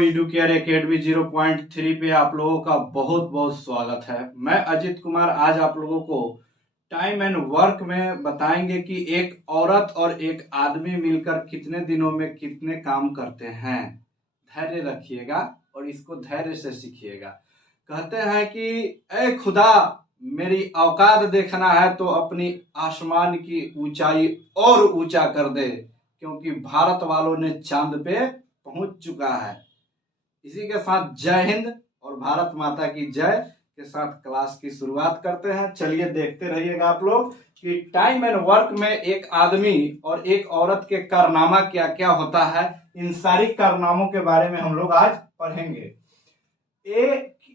Educare academy 0.3 पे आप लोगों का बहुत बहुत स्वागत है। मैं अजित कुमार आज आप लोगों को टाइम एंड वर्क में बताएंगे कि एक औरत और एक आदमी मिलकर कितने दिनों में कितने काम करते हैं। धैर्य रखिएगा और इसको धैर्य से सीखिएगा। कहते हैं कि ए खुदा मेरी औकात देखना है तो अपनी आसमान की ऊंचाई और ऊंचा कर दे, क्योंकि भारत वालों ने चांद पे पहुंच चुका है। इसी के साथ जय हिंद और भारत माता की जय के साथ क्लास की शुरुआत करते हैं। चलिए देखते रहिएगा आप लोग कि टाइम एंड वर्क में एक आदमी और एक औरत के कारनामा क्या क्या होता है। इन सारी कारनामों के बारे में हम लोग आज पढ़ेंगे।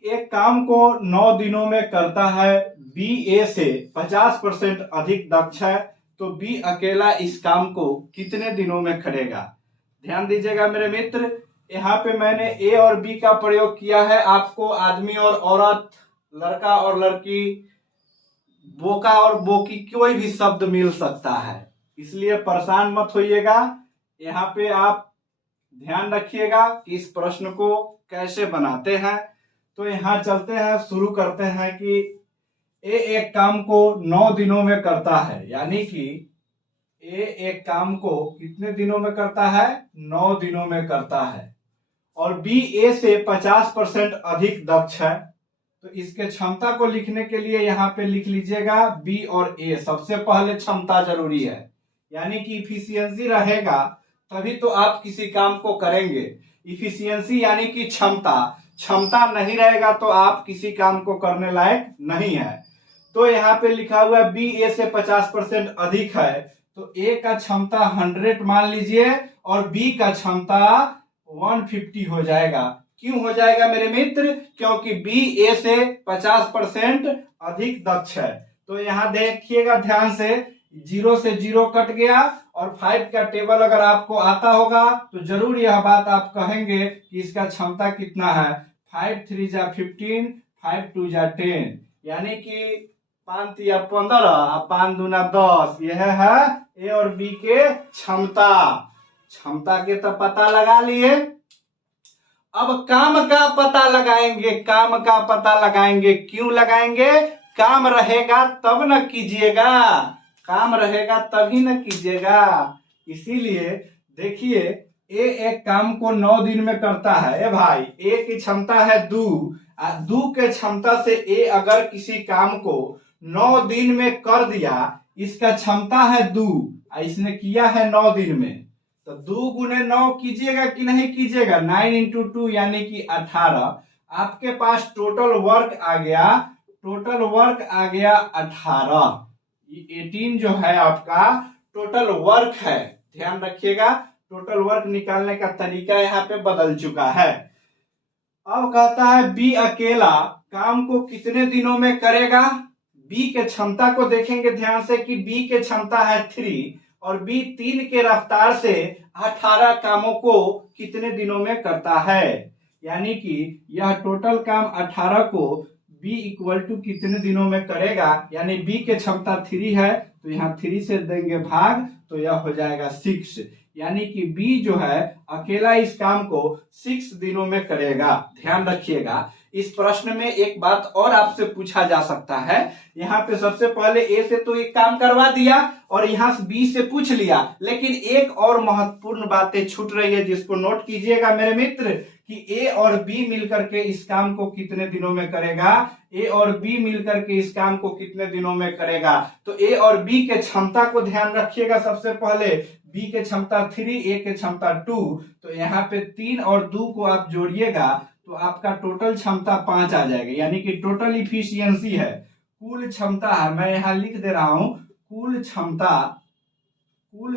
एक काम को 9 दिनों में करता है। बी ए से 50% अधिक दक्ष है, तो बी अकेला इस काम को कितने दिनों में करेगा। ध्यान दीजिएगा मेरे मित्र, यहाँ पे मैंने ए और बी का प्रयोग किया है। आपको आदमी और औरत, लड़का और लड़की, बोका और बोकी कोई भी शब्द मिल सकता है, इसलिए परेशान मत होइएगा। यहाँ पे आप ध्यान रखिएगा कि इस प्रश्न को कैसे बनाते हैं। तो यहाँ चलते हैं, शुरू करते हैं कि ए एक काम को 9 दिनों में करता है, यानी कि ए एक काम को कितने दिनों में करता है, 9 दिनों में करता है। और बी ए से 50% अधिक दक्ष है, तो इसके क्षमता को लिखने के लिए यहाँ पे लिख लीजिएगा बी और ए। सबसे पहले क्षमता जरूरी है, यानी कि इफिशियंसी रहेगा तभी तो आप किसी काम को करेंगे। इफिशियंसी यानी कि क्षमता, क्षमता नहीं रहेगा तो आप किसी काम को करने लायक नहीं है। तो यहाँ पे लिखा हुआ है बी ए से 50% अधिक है, तो ए का क्षमता 100 मान लीजिए और बी का क्षमता 150 हो जाएगा। क्यों हो जाएगा मेरे मित्र? क्योंकि बी ए से 50% अधिक दक्ष है। तो यहाँ देखिएगा ध्यान से, 0 से 0 कट गया और 5 का टेबल अगर आपको आता होगा तो जरूर यह बात आप कहेंगे कि इसका क्षमता कितना है। 5 3 जा 15, 5 2 जा 10, यानी कि 5 या 15, 5 दूना 10। यह है ए और बी के क्षमता। क्षमता के तो पता लगा लिए, अब काम का पता लगाएंगे। काम का पता लगाएंगे, क्यों लगाएंगे? काम रहेगा तब न कीजिएगा, काम रहेगा तभी न कीजिएगा। इसीलिए देखिए, ए एक काम को 9 दिन में करता है। ए भाई, ए की क्षमता है 2, 2 के क्षमता से ए अगर किसी काम को 9 दिन में कर दिया, इसका क्षमता है 2, इसने किया है 9 दिन में, तो 2 गुने 9 कीजिएगा कि नहीं कीजिएगा? 9 इंटू 2 यानी कि 18। आपके पास टोटल वर्क आ गया, टोटल वर्क आ गया 18। 18 जो है आपका टोटल वर्क है। ध्यान रखिएगा, टोटल वर्क निकालने का तरीका यहाँ पे बदल चुका है। अब कहता है बी अकेला काम को कितने दिनों में करेगा। बी के क्षमता को देखेंगे ध्यान से कि बी के क्षमता है 3 और बी 3 के रफ्तार से 18 कामों को कितने दिनों में करता है। यानी कि यह टोटल काम 18 को बी इक्वल टू कितने दिनों में करेगा। यानी बी के क्षमता 3 है, तो यहाँ 3 से देंगे भाग, तो यह हो जाएगा 6। यानी कि बी जो है अकेला इस काम को 6 दिनों में करेगा। ध्यान रखिएगा, इस प्रश्न में एक बात और आपसे पूछा जा सकता है। यहाँ पे सबसे पहले ए से तो एक काम करवा दिया और यहाँ से बी से पूछ लिया, लेकिन एक और महत्वपूर्ण बातें छूट रही है जिसको नोट कीजिएगा मेरे मित्र कि ए और बी मिलकर के इस काम को कितने दिनों में करेगा। ए और बी मिलकर के इस काम को कितने दिनों में करेगा, तो ए और बी के क्षमता को ध्यान रखिएगा। सबसे पहले बी के क्षमता 3, ए के क्षमता 2, तो यहाँ पे 3 और 2 को आप जोड़िएगा तो आपका टोटल क्षमता 5 आ जाएगा। यानी कि टोटल इफिशियंसी है, कुल क्षमता है, मैं यहाँ लिख दे रहा हूं कुल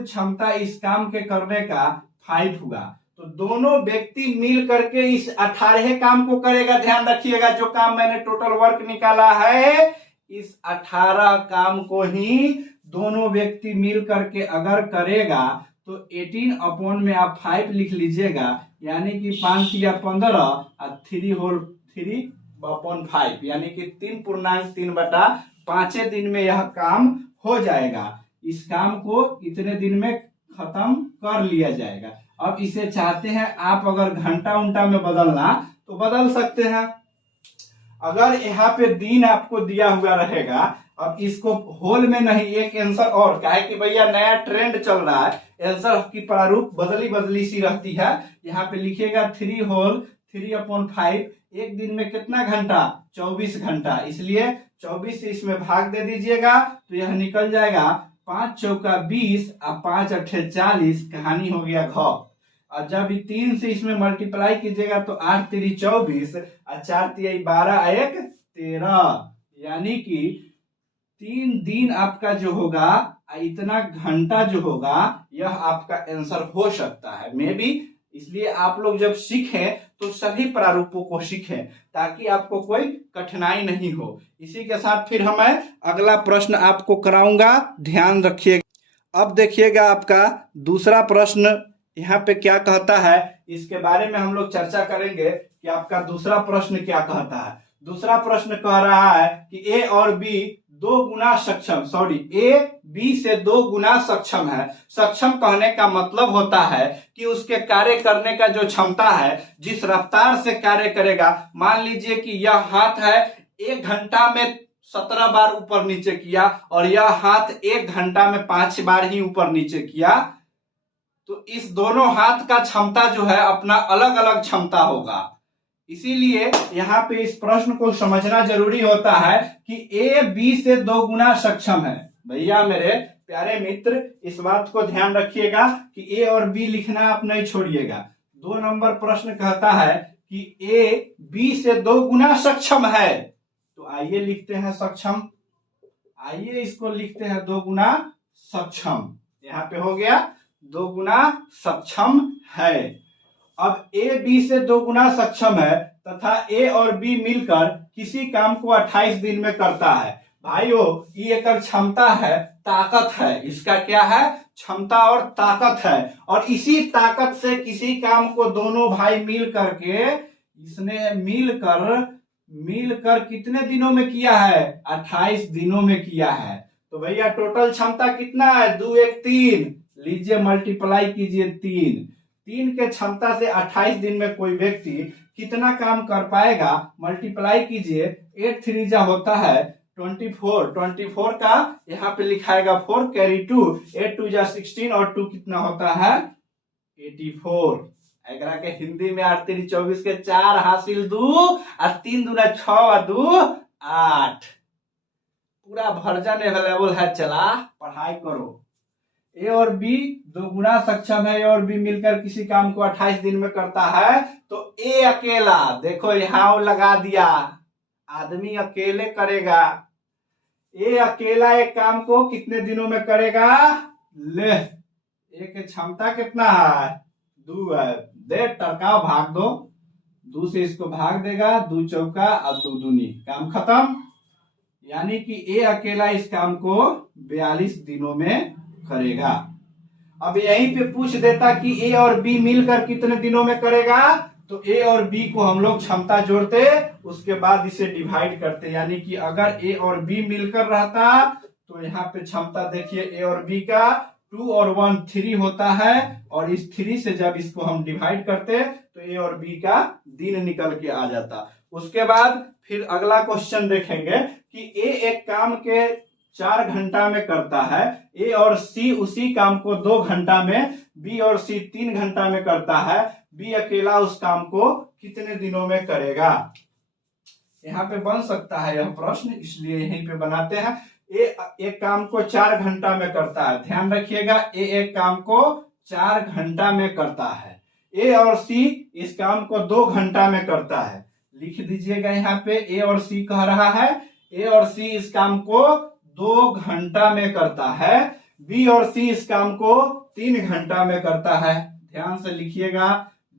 क्षमता इस काम के करने का 5 हुआ। तो दोनों व्यक्ति मिल करके इस 18 काम को करेगा। ध्यान रखिएगा, जो काम मैंने टोटल वर्क निकाला है, इस 18 काम को ही दोनों व्यक्ति मिल करके अगर करेगा तो 18 अपॉन में आप 5 लिख लीजिएगा। यानी कि 5 या 15 और 3 होल 3 अपॉन 5, यानी कि 3.3/5 दिन में यह काम हो जाएगा। इस काम को इतने दिन में खत्म कर लिया जाएगा। अब इसे चाहते हैं आप अगर घंटा उंटा में बदलना तो बदल सकते हैं। अगर यहाँ पे दिन आपको दिया हुआ रहेगा, अब इसको होल में नहीं, एक आंसर और का है कि भैया नया ट्रेंड चल रहा है, आंसर की प्रारूप बदली बदली सी रहती है। यहाँ पे लिखिएगा 3 होल 3/5, एक दिन में कितना घंटा, 24 घंटा, इसलिए 24 से इसमें भाग दे दीजिएगा तो यह निकल जाएगा 5 चौका 20 और 5 अट्ठे 40, कहानी हो गया घ। और जब 3 से इसमें मल्टीप्लाई कीजिएगा तो 8 3 24 और 4 3 12 1 13, यानी कि 3 दिन आपका जो होगा इतना घंटा जो होगा यह आपका आंसर हो सकता है मे बी। इसलिए आप लोग जब सीखें तो सभी प्रारूपों को सीखें ताकि आपको कोई कठिनाई नहीं हो। इसी के साथ फिर मैं अगला प्रश्न आपको कराऊंगा, ध्यान रखिएगा। अब देखिएगा आपका दूसरा प्रश्न यहाँ पे क्या कहता है, इसके बारे में हम लोग चर्चा करेंगे कि आपका दूसरा प्रश्न क्या कहता है। दूसरा प्रश्न कह रहा है कि ए और बी 2 गुना सक्षम, ए बी से 2 गुना सक्षम है। सक्षम कहने का मतलब होता है कि उसके कार्य करने का जो क्षमता है, जिस रफ्तार से कार्य करेगा, मान लीजिए कि यह हाथ है 1 घंटा में 17 बार ऊपर नीचे किया और यह हाथ 1 घंटा में 5 बार ही ऊपर नीचे किया, तो इस दोनों हाथ का क्षमता जो है अपना अलग अलग क्षमता होगा। इसीलिए यहाँ पे इस प्रश्न को समझना जरूरी होता है कि ए बी से 2 गुना सक्षम है। भैया मेरे प्यारे मित्र, इस बात को ध्यान रखिएगा कि ए और बी लिखना आप नहीं छोड़िएगा। 2 नंबर प्रश्न कहता है कि ए बी से 2 गुना सक्षम है, तो आइए लिखते हैं सक्षम, आइए इसको लिखते हैं 2 गुना सक्षम। यहाँ पे हो गया 2 गुना सक्षम है। अब ए बी से 2 गुना सक्षम है तथा ए और बी मिलकर किसी काम को 28 दिन में करता है। भाइयों, ये एक क्षमता है, ताकत है, इसका क्या है, क्षमता और ताकत है। और इसी ताकत से किसी काम को दोनों भाई मिल करके, इसने मिलकर कितने दिनों में किया है, 28 दिनों में किया है। तो भैया टोटल क्षमता कितना है, 2 1 3, लीजिए मल्टीप्लाई कीजिए 3 के क्षमता से 28 दिन में कोई व्यक्ति कितना काम कर पाएगा, मल्टीप्लाई कीजिए, 8 3 जा होता है 24 का यहाँ पे लिखाएगा 4 कैरी 2, 8 2 जा 16 और 2 कितना होता है 84। एकरा के हिंदी में 8 3 24 के 4 हासिल 2 और 3 दूना 6 और 2 8, पूरा वर्जन अवेलेबल है, चला पढ़ाई करो। ए और बी 2 गुना सक्षम है, ए और बी मिलकर किसी काम को 28 दिन में करता है, तो ए अकेला, देखो यहाँ लगा दिया, आदमी अकेले करेगा, ए अकेला एक काम को कितने दिनों में करेगा, ले ए की क्षमता कितना है, 2 है, दे टरकाओ भाग दो, 2 से इसको भाग देगा, 2 चौका और 2 दूनी, काम खत्म। यानी कि ए अकेला इस काम को 42 दिनों में करेगा। अब यहीं पे पूछ देता कि ए और बी मिलकर कितने दिनों में करेगा, तो ए और बी को हम लोग क्षमता जोड़ते, उसके बाद इसे डिवाइड करते, यानी कि अगर ए और बी मिलकर रहता तो यहाँ पे क्षमता देखिए ए और बी का 2 और 1 3 होता है, और इस 3 से जब इसको हम डिवाइड करते तो ए और बी का दिन निकल के आ जाता। उसके बाद फिर अगला क्वेश्चन देखेंगे कि ए एक काम के 4 घंटा में करता है, ए और सी उसी काम को 2 घंटा में, बी और सी 3 घंटा में करता है, बी अकेला उस काम को कितने दिनों में करेगा। यहाँ पे बन सकता है यह प्रश्न, इसलिए यहीं पे बनाते हैं। ए एक काम को 4 घंटा में करता है, ध्यान रखिएगा, ए एक काम को 4 घंटा में करता है, ए और सी इस काम को 2 घंटा में करता है, लिख दीजिएगा यहाँ पे ए और सी कह रहा है, ए और सी इस काम को 2 घंटा में करता है, बी और सी इस काम को 3 घंटा में करता है, ध्यान से लिखिएगा,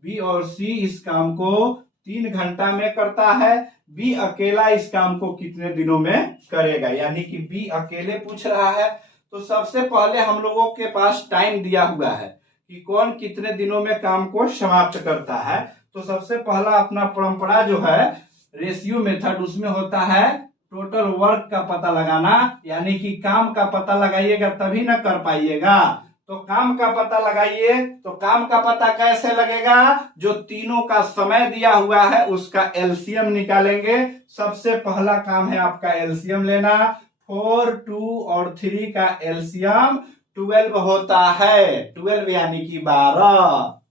बी और सी इस काम को 3 घंटा में करता है, बी अकेला इस काम को कितने दिनों में करेगा, यानी कि बी अकेले पूछ रहा है। तो सबसे पहले हम लोगों के पास टाइम दिया हुआ है कि कौन कितने दिनों में काम को समाप्त करता है। तो सबसे पहला अपना परंपरा जो है रेशियो मेथड, उसमें होता है टोटल वर्क का पता लगाना, यानी कि काम का पता लगाइएगा तभी ना कर पाइएगा। तो काम का पता लगाइए। तो काम का पता कैसे लगेगा? जो तीनों का समय दिया हुआ है उसका एलसीएम निकालेंगे। सबसे पहला काम है आपका एलसीएम लेना। 4, 2 और 3 का एलसीएम 12 होता है। 12 यानी कि 12।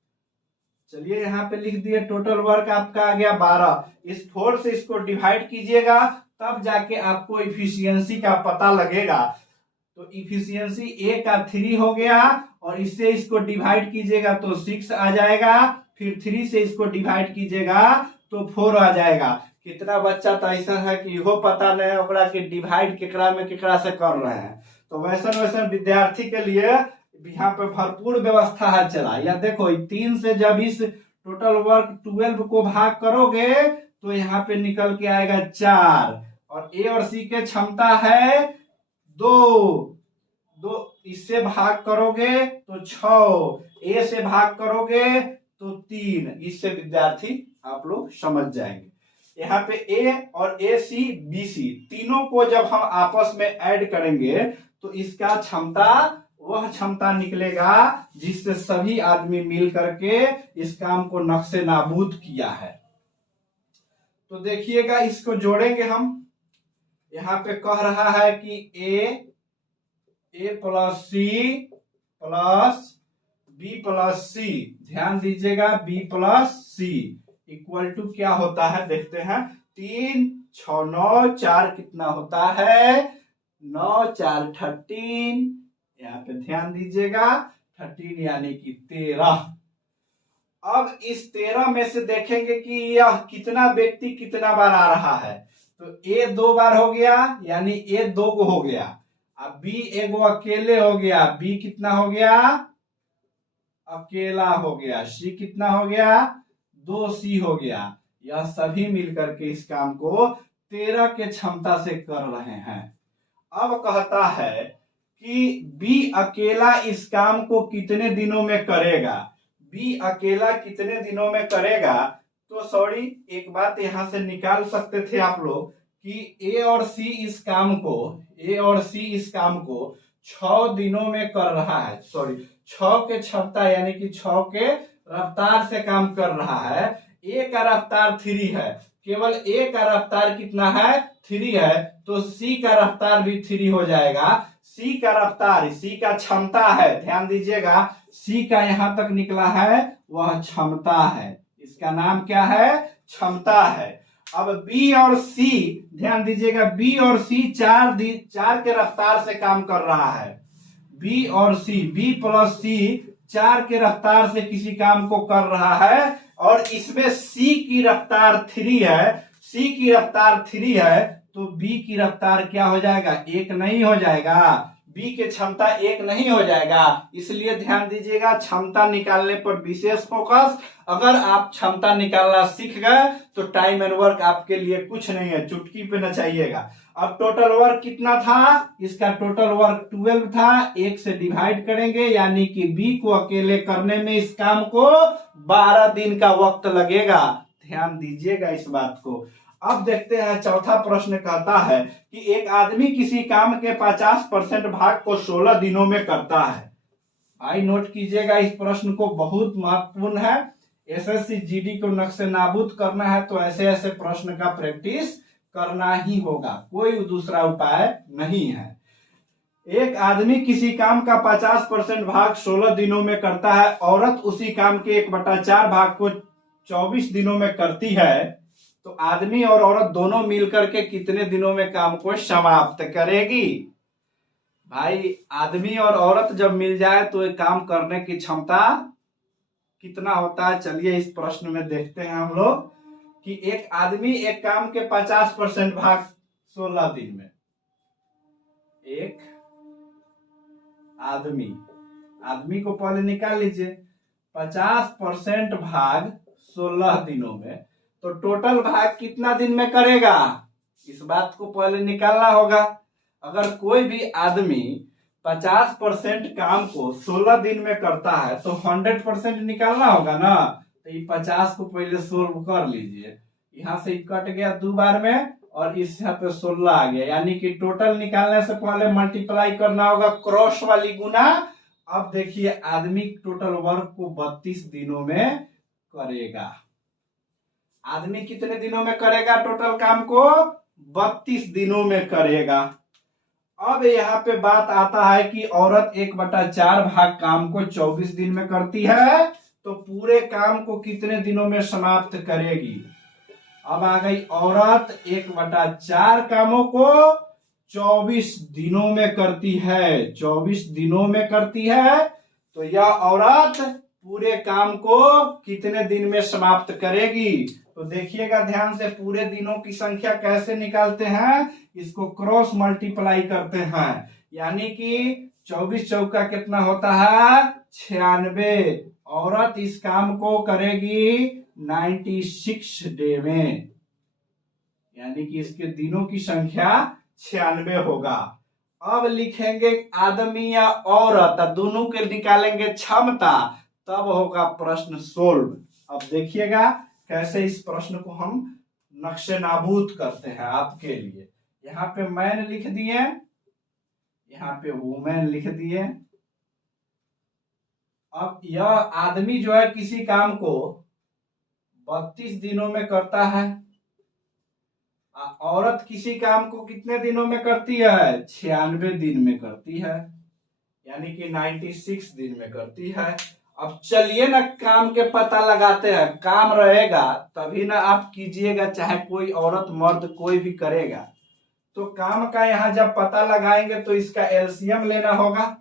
चलिए यहाँ पे लिख दिए, टोटल वर्क आपका आ गया 12। इस 4 से इसको डिवाइड कीजिएगा, तब जाके आपको इफिशियंसी का पता लगेगा। तो इफिशियंसी ए का 3 हो गया, और इससे इसको डिवाइड कीजिएगा तो 6 आ जाएगा। फिर 3 से इसको डिवाइड कीजिएगा तो 4 आ जाएगा। कितना बच्चा तो ऐसा है कि इहो पता नहीं ओकरा के डिवाइड केकरा में केकरा से कर रहे हैं। तो वैसन वैसन विद्यार्थी के लिए यहाँ पे भरपूर व्यवस्था है चला। या देखो 3 से जब इस टोटल वर्क 12 को भाग करोगे तो यहाँ पे निकल के आएगा 4, और ए और सी के क्षमता है 2। इससे भाग करोगे तो 6, ए से भाग करोगे तो 3। इससे विद्यार्थी आप लोग समझ जाएंगे। यहाँ पे ए और ए सी बी सी तीनों को जब हम आपस में ऐड करेंगे तो इसका क्षमता वह क्षमता निकलेगा जिससे सभी आदमी मिल करके इस काम को नक्शे नाबूद किया है। तो देखिएगा, इसको जोड़ेंगे हम। यहाँ पे कह रहा है कि A plus C plus B plus C. ध्यान दीजिएगा, B plus C equal to क्या होता है देखते हैं। 3, 6, 9, 4 कितना होता है? 9, 4, 13। यहाँ पे ध्यान दीजिएगा, 13 यानी कि 13। अब इस 13 में से देखेंगे कि यह कितना व्यक्ति कितना बार आ रहा है। तो ए 2 बार हो गया, यानी ए 2 को हो गया। अब बी एगो अकेले हो गया, बी कितना हो गया? अकेला हो गया। सी कितना हो गया? 2 सी हो गया। यह सभी मिलकर के इस काम को 13 के क्षमता से कर रहे हैं। अब कहता है कि बी अकेला इस काम को कितने दिनों में करेगा। बी अकेला कितने दिनों में करेगा? तो सॉरी, एक बात यहां से निकाल सकते थे आप लोग कि ए और सी इस काम को 6 दिनों में कर रहा है। सॉरी, 6 के क्षमता यानी कि 6 के रफ्तार से काम कर रहा है। ए का रफ्तार 3 है, केवल ए का रफ्तार कितना है? 3 है। तो सी का रफ्तार भी 3 हो जाएगा। सी का रफ्तार, सी का क्षमता है, ध्यान दीजिएगा, सी का यहां तक निकला है वह क्षमता है। इसका नाम क्या है? क्षमता है। अब बी और सी, ध्यान दीजिएगा, बी और सी 4 के रफ्तार से काम कर रहा है। बी और सी, बी प्लस सी 4 के रफ्तार से किसी काम को कर रहा है, और इसमें सी की रफ्तार 3 है। सी की रफ्तार 3 है तो बी की रफ्तार क्या हो जाएगा? 1 नहीं हो जाएगा। बी के क्षमता 1 नहीं हो जाएगा। इसलिए ध्यान दीजिएगा, क्षमता निकालने पर विशेष फोकस। अगर आप क्षमता निकालना सीख गए तो टाइम एंड वर्क आपके लिए कुछ नहीं है, चुटकी पे नचाइएगा। अब टोटल वर्क कितना था? इसका टोटल वर्क 12 था। 1 से डिवाइड करेंगे, यानी कि बी को अकेले करने में इस काम को 12 दिन का वक्त लगेगा। ध्यान दीजिएगा इस बात को। अब देखते हैं, चौथा प्रश्न कहता है कि एक आदमी किसी काम के 50% भाग को 16 दिनों में करता है। भाई नोट कीजिएगा, इस प्रश्न को बहुत महत्वपूर्ण है। एसएससी जीडी को नक्शे नाबूद करना है तो ऐसे ऐसे प्रश्न का प्रैक्टिस करना ही होगा, कोई दूसरा उपाय नहीं है। एक आदमी किसी काम का 50% भाग 16 दिनों में करता है। औरत उसी काम के 1/4 भाग को 24 दिनों में करती है। तो आदमी और औरत दोनों मिलकर के कितने दिनों में काम को समाप्त करेगी? भाई आदमी और औरत जब मिल जाए तो एक काम करने की क्षमता कितना होता है? चलिए इस प्रश्न में देखते हैं हम लोग कि एक आदमी एक काम के 50% भाग 16 दिन में, एक आदमी को पहले निकाल लीजिए, 50% भाग 16 दिनों में, तो टोटल भाग कितना दिन में करेगा? इस बात को पहले निकालना होगा। अगर कोई भी आदमी 50% काम को 16 दिन में करता है तो 100% निकालना होगा ना। तो ये 50 को पहले सोल्व कर लीजिए। यहाँ से कट गया 2 बार में, और इस यहाँ पे 16 आ गया, यानी कि टोटल निकालने से पहले मल्टीप्लाई करना होगा क्रॉस वाली गुना अब देखिए आदमी टोटल वर्क को 32 दिनों में करेगा। आदमी कितने दिनों में करेगा टोटल काम को? 32 दिनों में करेगा। अब यहाँ पे बात आता है कि औरत 1/4 भाग काम को 24 दिन में करती है, तो पूरे काम को कितने दिनों में समाप्त करेगी? अब आ गई औरत 1/4 कामों को 24 दिनों में करती है, 24 दिनों में करती है, तो यह औरत पूरे काम को कितने दिन में समाप्त करेगी? तो देखिएगा ध्यान से, पूरे दिनों की संख्या कैसे निकालते हैं, इसको क्रॉस मल्टीप्लाई करते हैं, यानी कि 24 चौका कितना होता है? 96। औरत इस काम को करेगी 96 डे में, यानी कि इसके दिनों की संख्या 96 होगा। अब लिखेंगे आदमी या औरत, दोनों के निकालेंगे क्षमता, तब होगा प्रश्न सोल्व। अब देखिएगा कैसे इस प्रश्न को हम नक्शे नाबूद करते हैं आपके लिए। यहाँ पे मैन लिख दिए, यहाँ पे वुमेन लिख दिए। अब यह आदमी जो है किसी काम को 32 दिनों में करता है, औरत किसी काम को कितने दिनों में करती है? 96 दिन में करती है, यानी कि 96 दिन में करती है। अब चलिए ना काम के पता लगाते हैं, काम रहेगा तभी ना आप कीजिएगा, चाहे कोई औरत मर्द कोई भी करेगा। तो काम का यहाँ जब पता लगाएंगे तो इसका एलसीएम लेना होगा।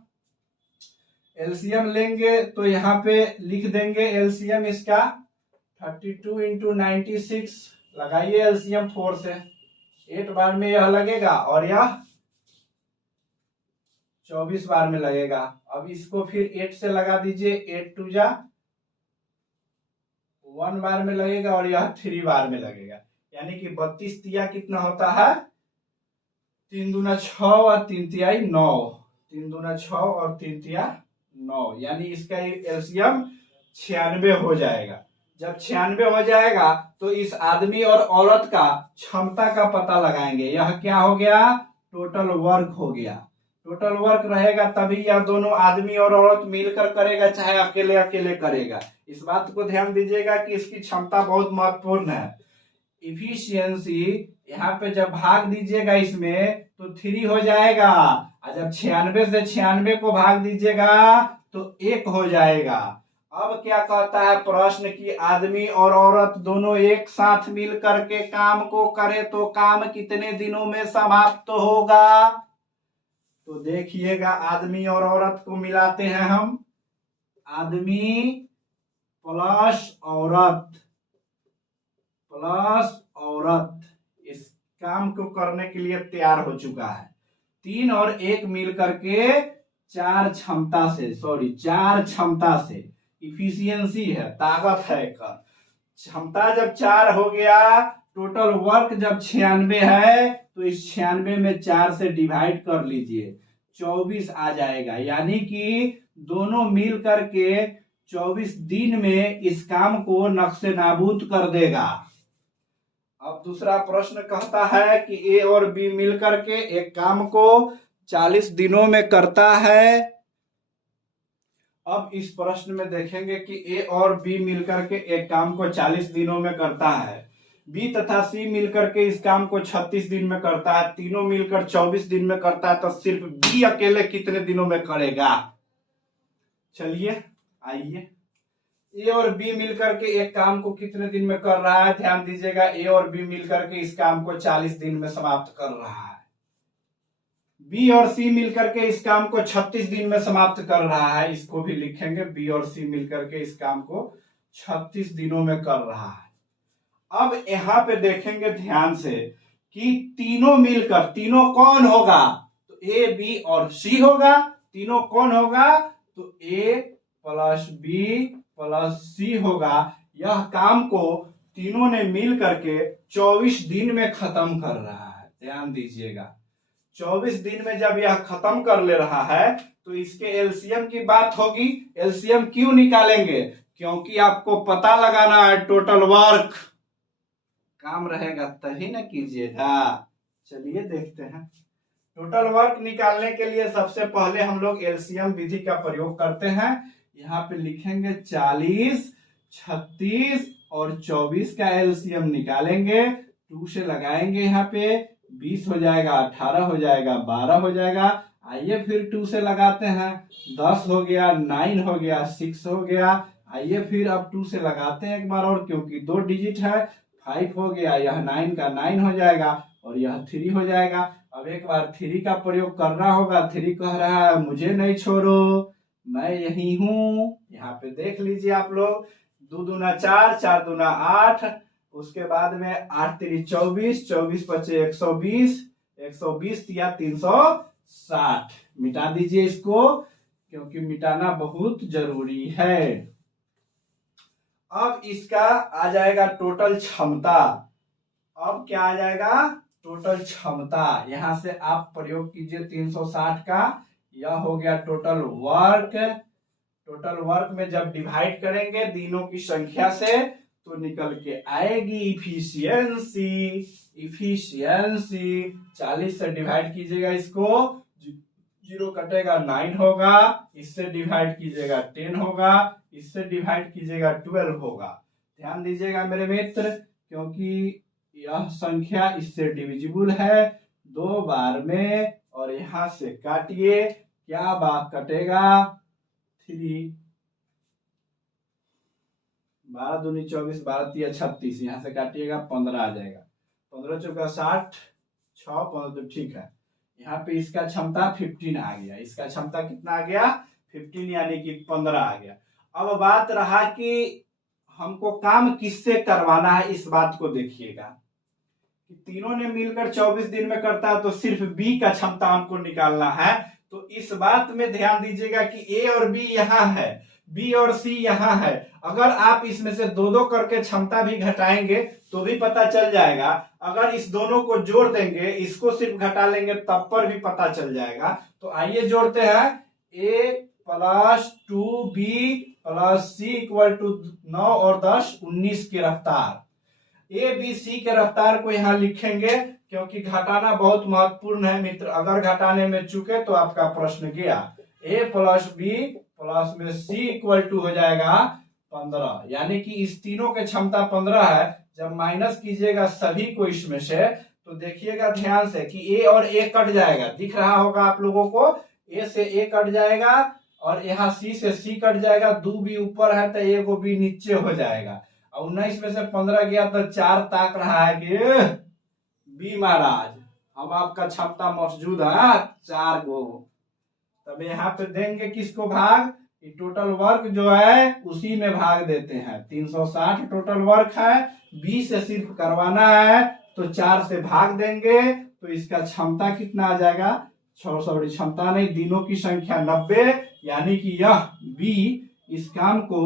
एलसीएम लेंगे तो यहाँ पे लिख देंगे एलसीएम इसका 32 इंटू 96, लगाइए एलसीएम 4 से, 8 बार में यह लगेगा और यह 24 बार में लगेगा। अब इसको फिर 8 से लगा दीजिए, 8 2 जा 1 बार में लगेगा और यह 3 बार में लगेगा, यानी कि 32 तिया कितना होता है? 3 दूना 6 और 3 तिहाई 9, 3 दूना 6 और 3 तिया 9, यानी इसका एलसीएम 96 हो जाएगा। जब 96 हो जाएगा तो इस आदमी और औरत का क्षमता का पता लगाएंगे। यह क्या हो गया? टोटल वर्क हो गया। टोटल वर्क रहेगा तभी यह दोनों आदमी और औरत मिलकर करेगा, चाहे अकेले अकेले करेगा। इस बात को ध्यान दीजिएगा कि इसकी क्षमता बहुत महत्वपूर्ण है। इफिशियंसी यहाँ पे जब भाग दीजिएगा इसमें तो 3 हो जाएगा, और जब 96 से 96 को भाग दीजिएगा तो 1 हो जाएगा। अब क्या कहता है प्रश्न कि आदमी और औरत दोनों एक साथ मिल करके काम को करे तो काम कितने दिनों में समाप्त होगा? तो देखिएगा आदमी और औरत को मिलाते हैं हम, आदमी प्लस औरत प्लस औरत इस काम को करने के लिए तैयार हो चुका है। 3 और 1 मिल करके 4 क्षमता से, 4 क्षमता से, इफिशियंसी है, ताकत है का क्षमता। जब 4 हो गया, टोटल वर्क जब 96 है तो इस 96 में 4 से डिवाइड कर लीजिए, 24 आ जाएगा, यानी कि दोनों मिल करके 24 दिन में इस काम को नक्शे नाबूद कर देगा। अब दूसरा प्रश्न कहता है कि ए और बी मिलकर के एक काम को 40 दिनों में करता है। अब इस प्रश्न में देखेंगे कि ए और बी मिलकर के एक काम को 40 दिनों में करता है, बी तथा सी मिलकर के इस काम को 36 दिन में करता है, तीनों मिलकर 24 दिन में करता है, तो सिर्फ बी अकेले कितने दिनों में करेगा? चलिए आइए, ए और बी मिलकर के एक काम को कितने दिन में कर रहा है? ध्यान दीजिएगा, ए और बी मिलकर के इस काम को 40 दिन में समाप्त कर रहा है। बी और सी मिलकर के इस काम को 36 दिन में समाप्त कर रहा है, इसको भी लिखेंगे, बी और सी मिलकर के इस काम को 36 दिनों में कर रहा है। अब यहाँ पे देखेंगे ध्यान से कि तीनों मिलकर, तीनों कौन होगा? तो ए बी और सी होगा। तीनों कौन होगा? तो ए प्लस बी प्लस सी होगा। यह काम को तीनों ने मिल करके 24 दिन में खत्म कर रहा है। ध्यान दीजिएगा, 24 दिन में जब यह खत्म कर ले रहा है तो इसके एलसीएम की बात होगी। एलसीएम क्यों निकालेंगे? क्योंकि आपको पता लगाना है टोटल वर्क। काम रहेगा तभी ना कीजिएगा। चलिए देखते हैं, टोटल वर्क निकालने के लिए सबसे पहले हम लोग एलसीएम विधि का प्रयोग करते हैं। यहाँ पे लिखेंगे 40, 36 और 24 का एलसीएम निकालेंगे। 2 से लगाएंगे, यहाँ पे 20 हो जाएगा, 18 हो जाएगा, 12 हो जाएगा। आइए फिर 2 से लगाते हैं, 10 हो गया, 9 हो गया, 6 हो गया। आइए फिर अब 2 से लगाते हैं एक बार और, क्योंकि 2 डिजिट है। 5 हो गया, यह 9 का 9 हो जाएगा और यह 3 हो जाएगा। अब एक बार 3 का प्रयोग करना होगा। 3 कह रहा है मुझे नहीं छोड़ो, मैं यही हूं। यहाँ पे देख लीजिए आप लोग, 2 दूना 4, 4 दूना 8, उसके बाद में 8 3 24, 24 पचे 120, 120 या 360। मिटा दीजिए इसको, क्योंकि मिटाना बहुत जरूरी है। अब इसका आ जाएगा टोटल क्षमता। अब क्या आ जाएगा? टोटल क्षमता। यहां से आप प्रयोग कीजिए 360 का, यह हो गया टोटल वर्क। टोटल वर्क में जब डिवाइड करेंगे दिनों की संख्या से तो निकल के आएगी इफिशियंसी। इफिशियंसी 40 से डिवाइड कीजिएगा इसको, 0 कटेगा 9 होगा, इससे डिवाइड कीजिएगा 10 होगा, इससे डिवाइड कीजिएगा 12 होगा। ध्यान दीजिएगा मेरे मित्र, क्योंकि यह संख्या इससे डिविजिबल है 2 बार में। और यहां से काटिए, क्या बात कटेगा? 3, 12 दूनी 24, 12 तिया 36, यहां से काटिएगा 15 आ जाएगा। 15 चौका 60, 6 15 तो ठीक है। यहाँ पे इसका क्षमता 15 आ गया। इसका क्षमता कितना आ गया? 15, यानी कि 15 आ गया। अब बात रहा कि हमको काम किससे करवाना है, इस बात को देखिएगा कि तीनों ने मिलकर 24 दिन में करता है, तो सिर्फ बी का क्षमता हमको निकालना है। तो इस बात में ध्यान दीजिएगा कि ए और बी यहाँ है, बी और सी यहाँ है। अगर आप इसमें से 2-2 करके क्षमता भी घटाएंगे तो भी पता चल जाएगा। अगर इस दोनों को जोड़ देंगे, इसको सिर्फ घटा लेंगे तब पर भी पता चल जाएगा। तो आइए जोड़ते हैं, A plus 2b plus C equal to 9 और 10 19 की रफ्तार। ए बी सी के रफ्तार को यहाँ लिखेंगे, क्योंकि घटाना बहुत महत्वपूर्ण है मित्र। अगर घटाने में चूके तो आपका प्रश्न गया। ए प्लस बी प्लस में सी इक्वल टू हो जाएगा 15, यानी कि इस तीनों के क्षमता 15 है। जब माइनस कीजिएगा सभी को इसमें से, तो देखिएगा ध्यान से कि ए और ए कट जाएगा। दिख रहा होगा आप लोगों को, ए से ए कट जाएगा और यहाँ सी से सी कट जाएगा। 2 बी ऊपर है तो एगो बी नीचे हो जाएगा। 19 में से 15 गया तो 4 ताक रहा है कि बी महाराज हम आपका क्षमता मौजूद है 4 गो। तब यहाँ पे देंगे किसको भाग? टोटल वर्क जो है उसी में भाग देते हैं। 360 टोटल वर्क है, बी से सिर्फ करवाना है तो 4 से भाग देंगे। तो इसका क्षमता कितना आ जाएगा? सॉरी क्षमता नहीं, दिनों की संख्या 90, यानी कि यह बी इस काम को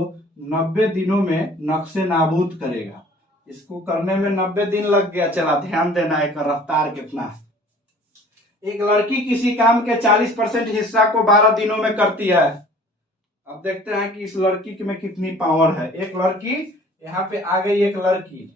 90 दिनों में नक्शे नाबूद करेगा। इसको करने में 90 दिन लग गया। चला ध्यान देना एक रफ्तार कितना है। एक लड़की किसी काम के 40% हिस्सा को 12 दिनों में करती है। अब देखते हैं कि इस लड़की में कितनी पावर है। एक लड़की, यहाँ पे आ गई एक लड़की,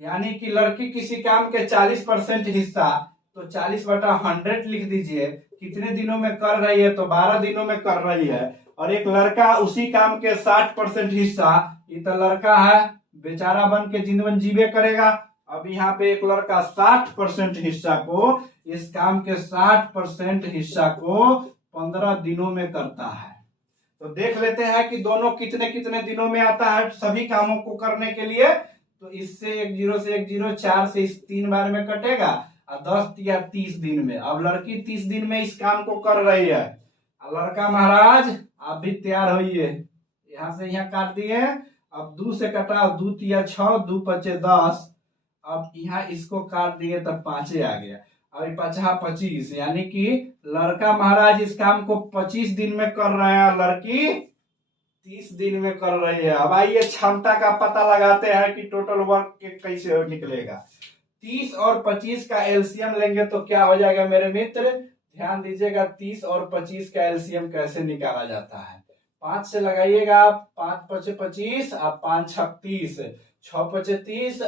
यानी कि लड़की किसी काम के 40% हिस्सा, तो 40/100 लिख दीजिए। कितने दिनों में कर रही है? तो 12 दिनों में कर रही है। और एक लड़का उसी काम के 60% हिस्सा, ये तो लड़का है बेचारा बन के जीवन जीवे करेगा। अब यहाँ पे एक लड़का 60% हिस्सा को, इस काम के 60% हिस्सा को 15 दिनों में करता है। तो देख लेते हैं कि दोनों कितने कितने दिनों में आता है सभी कामों को करने के लिए। तो इससे 1 0 से 1 0, 4 से इस 3 बार में कटेगा और 10 या 30 दिन में। अब लड़की 30 दिन में इस काम को कर रही है। लड़का महाराज आप भी तैयार होइए। यहाँ से यहाँ काट दिए। अब 2 से कटा, 2 तिया 6, 2 पचे 10। अब यहाँ इसको काट दिए तब 5 आ गया। अभी 5 25, यानी कि लड़का महाराज इस काम को 25 दिन में कर रहे हैं, लड़की 30 दिन में कर रही है। अब आइए क्षमता का पता लगाते हैं कि टोटल वर्क कैसे निकलेगा। 30 और 25 का एलसीएम लेंगे तो क्या हो जाएगा मेरे मित्र? ध्यान दीजिएगा 30 और 25 का एलसीएम कैसे निकाला जाता है। 5 से लगाइएगा आप, 5 पचे 25 और 5 36, 6 पचे 30,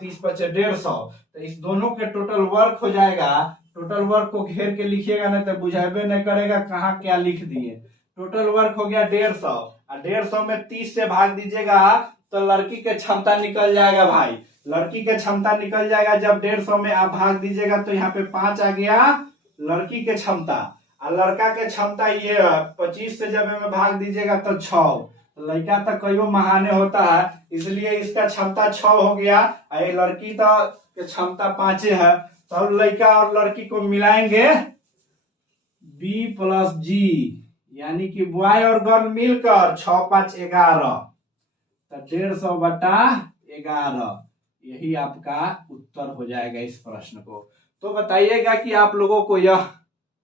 30 पचे 150। तो इस दोनों के टोटल वर्क हो जाएगा टोटल वर्क को घेर के लिखिएगा नहीं तो बुझावे नहीं करेगा कहाँ क्या लिख दिए। टोटल वर्क हो गया 150 और 150 में 30 से भाग दीजिएगा तो लड़की के क्षमता निकल जाएगा भाई। लड़की के क्षमता निकल जाएगा जब 150 में आप भाग दीजिएगा तो यहाँ पे 5 आ गया लड़की के क्षमता और लड़का के क्षमता ये 25 से जब में भाग दीजिएगा तो 6। लड़का तो कई महाने होता है इसलिए इसका क्षमता 6 हो गया और ये लड़की तो क्षमता 5 है। तो लड़का और लड़की को मिलाएंगे B + G यानी कि बॉय और गर्ल मिलकर 6 × 5 = 11 तो 150/11 यही आपका उत्तर हो जाएगा इस प्रश्न को। तो बताइएगा कि आप लोगों को यह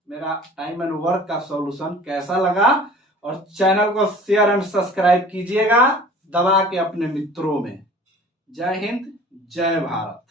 मेरा टाइम एंड वर्क का सॉल्यूशन कैसा लगा और चैनल को शेयर एंड सब्सक्राइब कीजिएगा दबा के अपने मित्रों में। जय हिंद, जय भारत।